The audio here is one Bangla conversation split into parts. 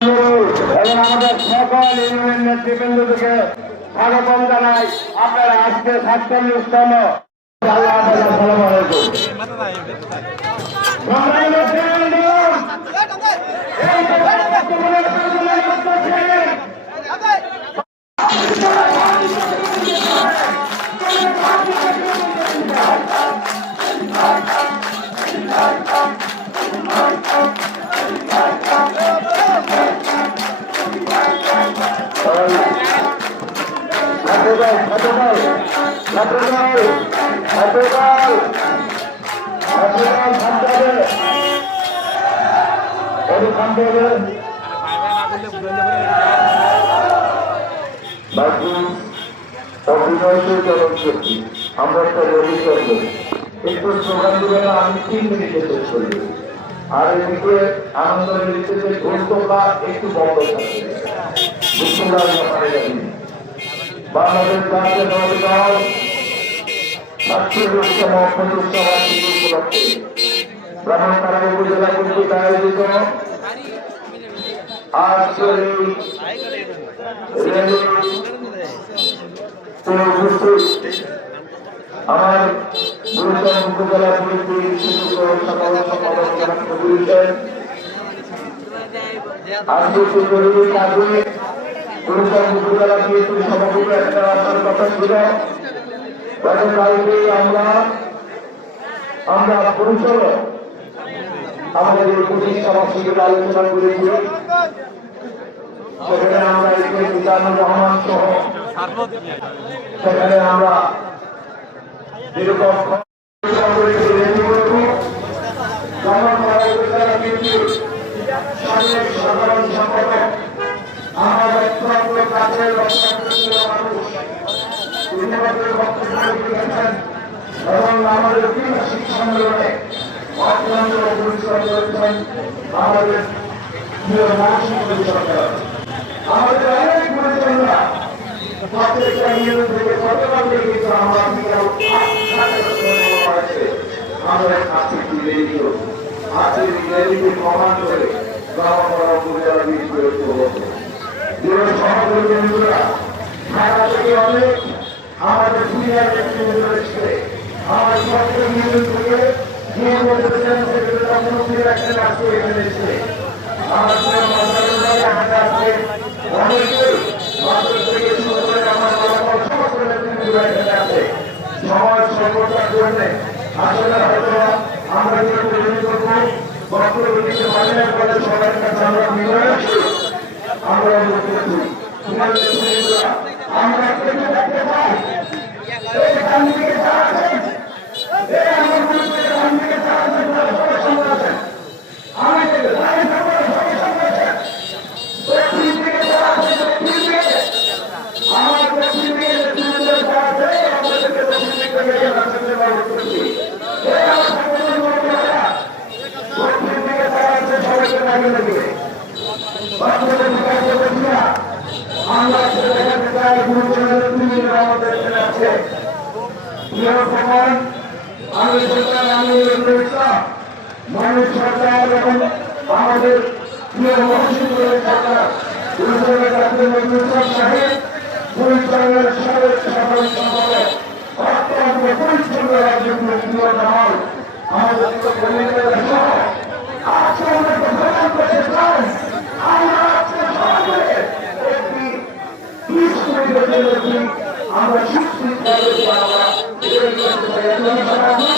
এবং আমাদের সকল ইউনিয়ন নেতৃবৃন্দকে স্বাগতম জানাই। আপনারা আজকে সাতচল্লিশতম। আল্লাহ আমরা একটা রেডি করব স্লোগান দিবে আমি আর এদিকে আনন্দ মিলিতে ঢোল তোলা একটু বন্ধ থাকবে। বাংলাদেশ জাতীয় দল সাতচল্লিশতম পঞ্চাশ বার্ষিকী উপলক্ষে ব্রাহ্মণপাড়া উপজেলা কর্তৃক আয়োজিত আজকের আমার গুরুতর উপজেলা কবির আজকে সুন্দরী কাজে গুরুতর উপজেলা বিএনপির সভাপতি, একটা আসার কথা ছিল। গতকালকে আমরা আমরা পরিচালক আমাদের এই পঁচিশ সমাজকে আলোচনা করেছি। সেখানে আমরা সাধারণ সম্পাদক তিনি আমাদের রেখেছেন এবং আমাদের ঐতিহাসিক সম্মেলনে অত্যন্ত পরিশ্রম করেছেন আমাদের আমাদের অনেক গুরুজনরা প্রত্যেকটা ইউনিয়ন থেকে থেকে কিন্তু আমরা আমরা কাছে ফিরে দিল আজকের এই র্যালিকে প্রমাণ করে গ্রাম করা উপজেলা বিএনপির হতো বন্ধুরা ঢাকা থেকে অনেক আমাদের সিনিয়র নেতৃবৃন্দ রয়েছে আমার সরকারি ইউনিয়ন থেকে যে বলেছেন সেগুলো মন্ত্রী রাখছেন আজকে এখানে এসে আমার শুরু করে আমার আমরা 감사합니다. আছে প্রিয় ভগবান আমি সরকার আমি ইসলাম মানুষ সরকার এবং আমাদের প্রিয় মহসিদুল সরকার গুরুজনের কাছে মজুর সাহেব পরিচালনের সাবেক সাধারণ সম্পাদক অত্যন্ত পরিচ্ছন্ন রাজ্যের প্রিয় জামাল আমাদের কর্মীদের সহ আজকে আমরা প্রধান করতে চাই আমরা আজকে সমাজে একটি আমরা শিক্ষিত আমরা Thank you.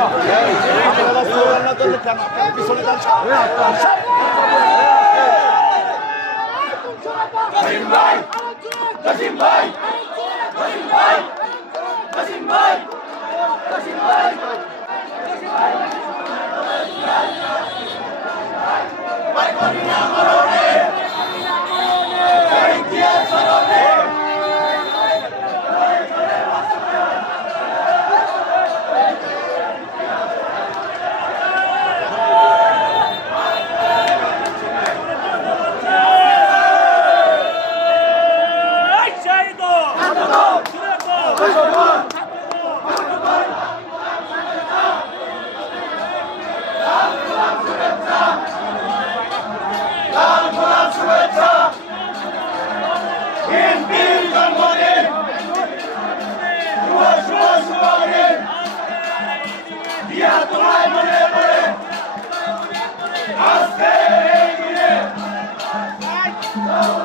আপনারা স্লোগান না করলে কেন আপনারা পিছনে যান এই 아.